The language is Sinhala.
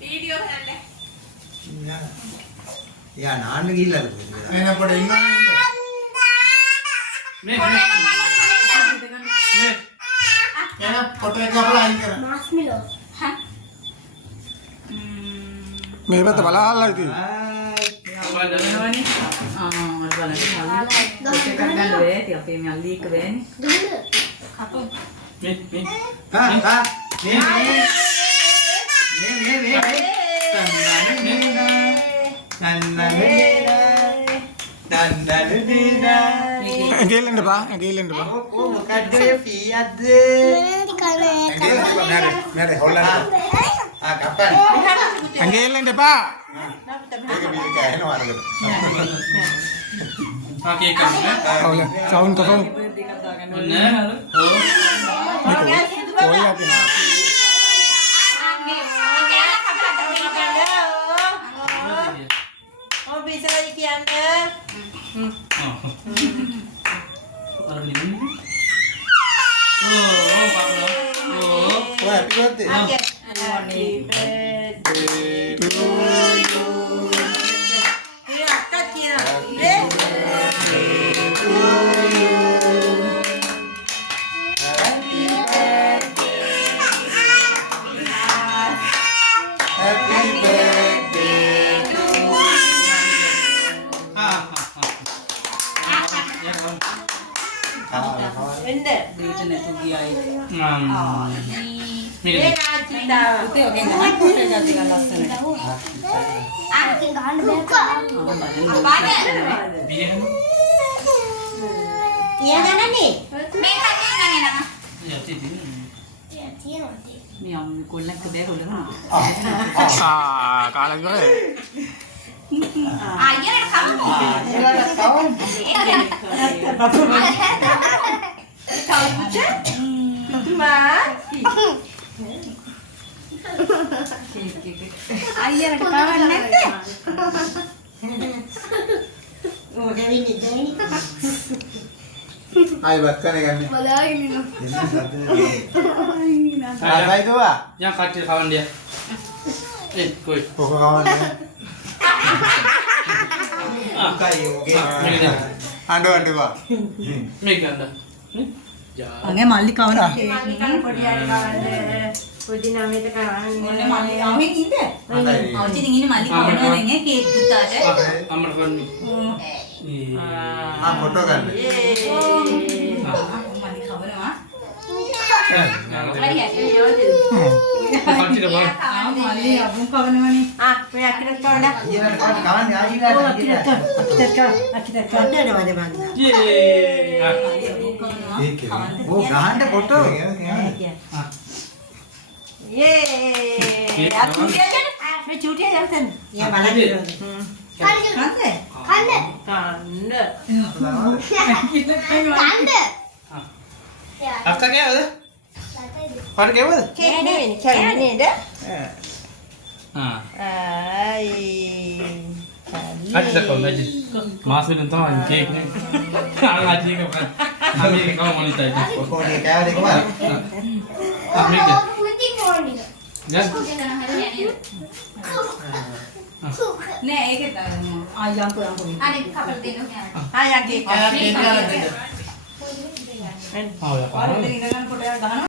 වීඩියෝ කරන්න. යා නාන්න ගිහිල්ලාද කොහෙද? එන පොඩ ඉන්නවා නේ. නේ. එන ෆොටෝ එක අපලා අයින් කරා. මාස්මිලෝ. මේ පැත්ත බලහල්ලා ඉතින්. බලනවනේ. මට බලන්න මල්ලි. එකක් ගන්න බෑ. ඉතින් අපේ මල්ලි එක බෑනේ. අපෝ. මේ හා මේ ඇඟිල්ලෙන්ද බා ඇඟිල්ලෙන්ද බා. ඕ මොකද්ද ඔය පීයද්ද? මට හොල්ලන්න. කප්පන්. ඇඟිල්ලෙන්ද බා. ඒක බීර් කෑනවා අරගෙන. කේක් කන්නේ. ඔව් සවුන්ඩ් කපමු. දෙකක් දාගන්න. ඔන්න. ඔව්. ඔය අපේ. බිසරයි කියන්නේ. අර නිදින්. ඕ පාපලෝ. ඕ. ඔය හැපි birthday. Happy birthday to you. ඉතින් අක්කා කියනවා. Happy birthday to you. එන්න. දීට නැතු ගියයි. මේක මේ ආච්චිතාව. පුතේ ඔකෙන් ගන්න ෆොටෝ එකක් ටිකක් ලස්සනට. අරකින් ගන්න බෑ. බියගෙන තියගන්නනේ. යති තින් මේ අම්මේ කොල්ලක් බෑ හොලනවා. කාලා ඉවරයි. අයියරට කවන්නේ නැද්ද? ආයි බක්කනේ ගන්න. බලාගෙන ඉන්න. ආයිදුවා. යන් කට්ටිය කවන්නේ. කොයි. කොක කවන්නේ. කයි ඔගේ. අඬවා. මේක ගන්න. යා. අනේ මල්ලි කවනවා. මල්ලිකන් පොඩි අය කවන්නේ. පොඩි නමයට කවන්නේ. ඔන්න මල්ලි ආවෙ ඉඳ. අවුචි දින් ඉන්නේ මල්ලි කවනවා දැන් කේක් පුතාට. අම්මට කන්නේ. ෆොටෝ ගන්න. මල්ලි කවනවා. කට්ටියට බලන්න. මල්ලි අබුන් කවනවනේ. මේ අක්කිට කවන්න. ඊළඟ කවන්නේ ආයිලාට. යේ. ඒක. ඕ ගහන්න ෆොටෝ. යේ. අක්කිට මේ චූටිය යම්තන්. යා බලන්න. කන්දේ? කන්න. අක්කා කෑවද? පාට කෑවද? කේක් නෙවෙයි කන්නේ නේද? ආයි. කන්නේ. අද කොහොමද? මාස් වෙන තමයි කේක් නේ. ආජී එක බලන්න. මේක කව මොනිටයි. ෆොටෝ එක කෑවද කොහමද? මේක. දැන් නෑ ඒකේ අයියන්කෝ යන්කෝ. අනේ කපල දෙන්න. ආ යකේ. ආ කේක් ගන්න දෙන්න. පාරේ ඉඳන් කොට ගහනවා.